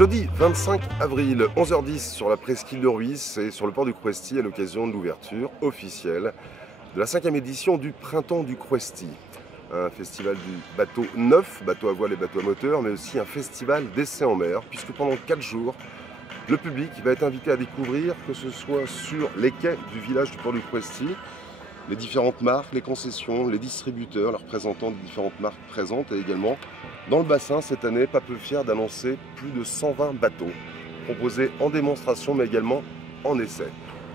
Jeudi 25 avril, 11h10 sur la presqu'île de Rhuys et sur le port du Crouesty à l'occasion de l'ouverture officielle de la 5e édition du Printemps du Crouesty. Un festival du bateau neuf, bateau à voile et bateau à moteur, mais aussi un festival d'essais en mer, puisque pendant 4 jours, le public va être invité à découvrir, que ce soit sur les quais du village du port du Crouesty, les différentes marques, les concessions, les distributeurs, les représentants des différentes marques présentes, et également dans le bassin cette année, pas peu fier d'annoncer plus de 120 bateaux proposés en démonstration mais également en essai.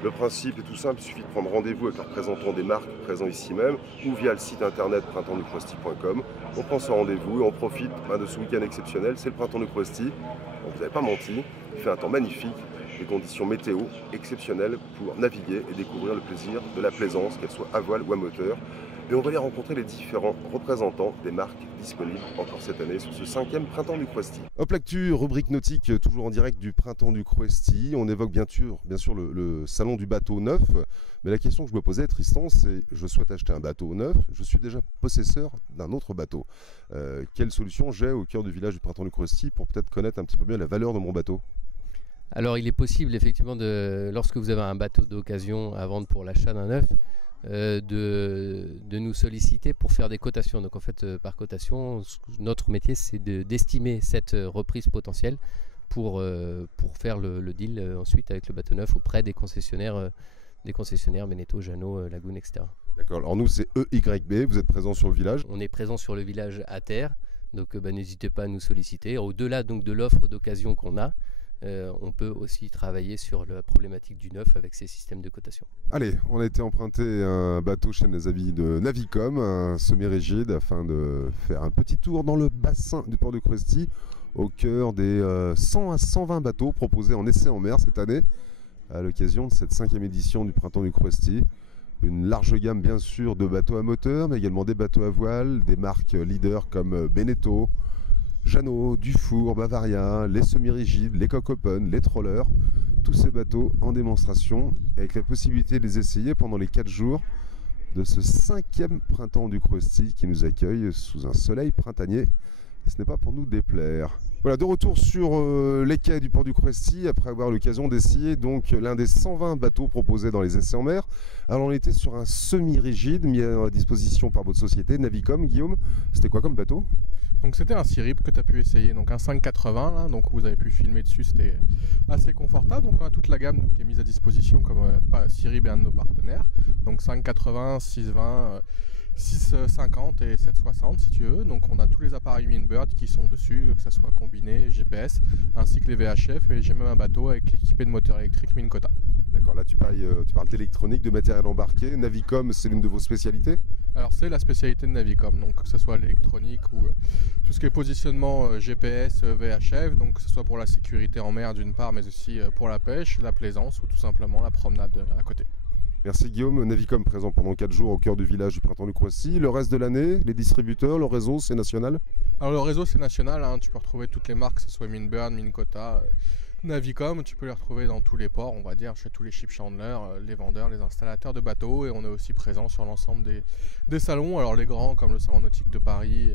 Le principe est tout simple, il suffit de prendre rendez-vous avec les représentants des marques présents ici même ou via le site internet printempsducrouesty.com. On prend ce rendez-vous et on profite de ce week-end exceptionnel, c'est le Printemps du Crouesty. Vous n'avez pas menti, il fait un temps magnifique, des conditions météo exceptionnelles pour naviguer et découvrir le plaisir de la plaisance, qu'elle soit à voile ou à moteur. Et on va y rencontrer les différents représentants des marques disponibles encore cette année sur ce 5e Printemps du Crouesty. Hop l'actu, rubrique nautique, toujours en direct du Printemps du Crouesty. On évoque bien sûr le salon du bateau neuf. Mais la question que je me posais, Tristan, c'est je souhaite acheter un bateau neuf, je suis déjà possesseur d'un autre bateau. Quelle solution j'ai au cœur du village du Printemps du Crouesty pour peut-être connaître un petit peu mieux la valeur de mon bateau? Alors il est possible effectivement, lorsque vous avez un bateau d'occasion à vendre pour l'achat d'un neuf, de nous solliciter pour faire des cotations. Donc en fait par cotation, notre métier c'est d'estimer cette reprise potentielle pour faire le deal ensuite avec le bateau neuf auprès des concessionnaires Beneteau, Jeannot, Lagoon, etc. D'accord, alors nous c'est EYB, vous êtes présent sur le village? On est présent sur le village à terre, donc n'hésitez pas à nous solliciter. Au-delà donc de l'offre d'occasion qu'on a, on peut aussi travailler sur la problématique du neuf avec ces systèmes de cotation. Allez, on a été emprunter un bateau chez nos amis de Navicom, un semi-rigide, afin de faire un petit tour dans le bassin du port du Crouesty, au cœur des 100 à 120 bateaux proposés en essai en mer cette année, à l'occasion de cette 5e édition du Printemps du Crouesty. Une large gamme bien sûr de bateaux à moteur, mais également des bateaux à voile, des marques leaders comme Beneteau, Jeannot, Dufour, Bavaria, les semi-rigides, les coques open, les trollers, tous ces bateaux en démonstration avec la possibilité de les essayer pendant les 4 jours de ce 5e Printemps du Crouesty qui nous accueille sous un soleil printanier. Ce n'est pas pour nous déplaire. Voilà, de retour sur les quais du port du Crouesty après avoir eu l'occasion d'essayer donc l'un des 120 bateaux proposés dans les essais en mer. Alors on était sur un semi-rigide mis à disposition par votre société Navicom. Guillaume, c'était quoi comme bateau? Donc c'était un Sirip que tu as pu essayer, donc un 580 là, donc vous avez pu filmer dessus, c'était assez confortable. Donc on a toute la gamme qui est mise à disposition comme Sirip est un de nos partenaires. Donc 580, 620, 650 et 760 si tu veux. Donc on a tous les appareils Minbird qui sont dessus, que ce soit combiné, GPS, ainsi que les VHF, et j'ai même un bateau avec équipé de moteur électrique Minn Kota. D'accord, là tu parles d'électronique, de matériel embarqué. Navicom, c'est l'une de vos spécialités? Alors c'est la spécialité de Navicom, donc que ce soit l'électronique ou tout ce qui est positionnement GPS, VHF, donc que ce soit pour la sécurité en mer d'une part, mais aussi pour la pêche, la plaisance ou tout simplement la promenade à côté. Merci Guillaume. Navicom présent pendant 4 jours au cœur du village du Printemps du Crouesty. Le reste de l'année, les distributeurs, le réseau, c'est national? Alors le réseau c'est national, hein. Tu peux retrouver toutes les marques, que ce soit Minbird, Minn Kota, Navicom, tu peux les retrouver dans tous les ports, on va dire, chez tous les ship chandlers, les vendeurs, les installateurs de bateaux, et on est aussi présent sur l'ensemble des salons, alors les grands comme le Salon Nautique de Paris,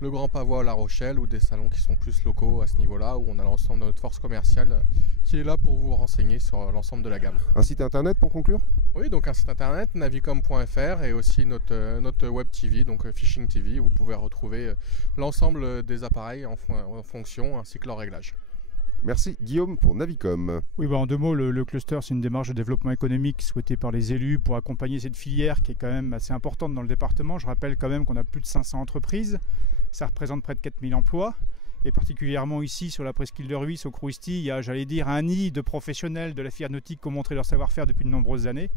le Grand Pavois à La Rochelle, ou des salons qui sont plus locaux à ce niveau-là, où on a l'ensemble de notre force commerciale qui est là pour vous renseigner sur l'ensemble de la gamme. Un site internet pour conclure? Oui, donc un site internet, navicom.fr, et aussi notre web TV, donc Fishing TV, où vous pouvez retrouver l'ensemble des appareils en fonction, ainsi que leur réglage. Merci Guillaume pour Navicom. Oui, en 2 mots, le cluster, c'est une démarche de développement économique souhaitée par les élus pour accompagner cette filière qui est quand même assez importante dans le département. Je rappelle quand même qu'on a plus de 500 entreprises, ça représente près de 4000 emplois. Et particulièrement ici sur la presqu'île de Rhuys, au Crouesty, il y a, j'allais dire, un nid de professionnels de la filière nautique qui ont montré leur savoir-faire depuis de nombreuses années.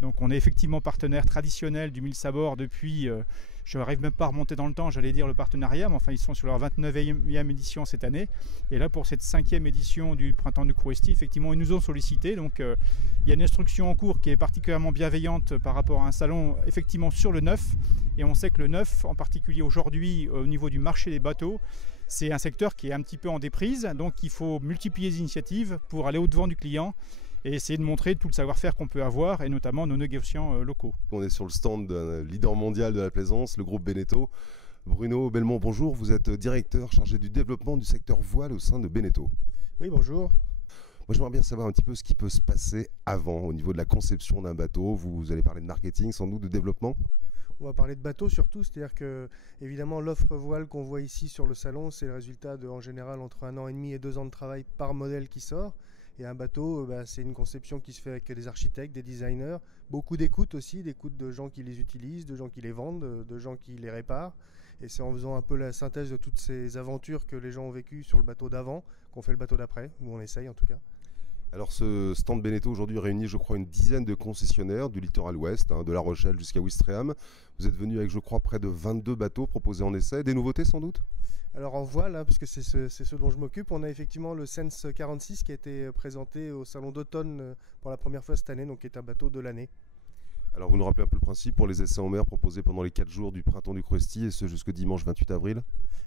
Donc on est effectivement partenaire traditionnel du 1000 sabords depuis, je n'arrive même pas à remonter dans le temps, j'allais dire le partenariat, mais enfin ils sont sur leur 29e édition cette année. Et là pour cette 5e édition du Printemps du Crouesty, effectivement ils nous ont sollicité. Donc il y a une instruction en cours qui est particulièrement bienveillante par rapport à un salon effectivement sur le neuf. Et on sait que le neuf, en particulier aujourd'hui au niveau du marché des bateaux, c'est un secteur qui est un petit peu en déprise, donc il faut multiplier les initiatives pour aller au-devant du client et essayer de montrer tout le savoir-faire qu'on peut avoir, et notamment nos négociants locaux. On est sur le stand d'un leader mondial de la plaisance, le groupe Beneteau. Bruno Belmont, bonjour, vous êtes directeur chargé du développement du secteur voile au sein de Beneteau. Oui, bonjour. Moi, j'aimerais bien savoir un petit peu ce qui peut se passer avant, au niveau de la conception d'un bateau. Vous allez parler de marketing, sans doute de développement. On va parler de bateau surtout, c'est-à-dire que évidemment l'offre voile qu'on voit ici sur le salon, c'est le résultat de en général entre 1 an et demi et 2 ans de travail par modèle qui sort. Et un bateau, c'est une conception qui se fait avec des architectes, des designers, beaucoup d'écoute aussi, d'écoute de gens qui les utilisent, de gens qui les vendent, de gens qui les réparent. Et c'est en faisant un peu la synthèse de toutes ces aventures que les gens ont vécues sur le bateau d'avant qu'on fait le bateau d'après, ou on essaye en tout cas. Alors ce stand Beneteau aujourd'hui réunit, je crois, une dizaine de concessionnaires du littoral ouest, de La Rochelle jusqu'à Ouistreham. Vous êtes venu avec, je crois, près de 22 bateaux proposés en essai. Des nouveautés sans doute? Alors en voile, puisque c'est ce dont je m'occupe, on a effectivement le Sense 46 qui a été présenté au salon d'automne pour la première fois cette année, donc qui est un bateau de l'année. Alors vous nous rappelez un peu le principe pour les essais en mer proposés pendant les 4 jours du printemps du Cruesty et ce jusqu'au dimanche 28 avril?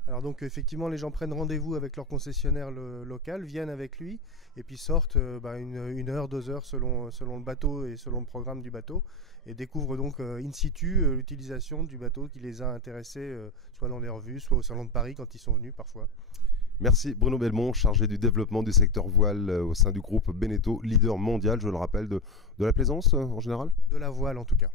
Alors donc effectivement les gens prennent rendez-vous avec leur concessionnaire local, viennent avec lui et puis sortent 1 heure, 2 heures selon le bateau et selon le programme du bateau et découvrent donc in situ l'utilisation du bateau qui les a intéressés soit dans les revues, soit au salon de Paris quand ils sont venus parfois. Merci Bruno Belmont, chargé du développement du secteur voile au sein du groupe Beneteau, leader mondial, je le rappelle, de la plaisance en général? De la voile en tout cas.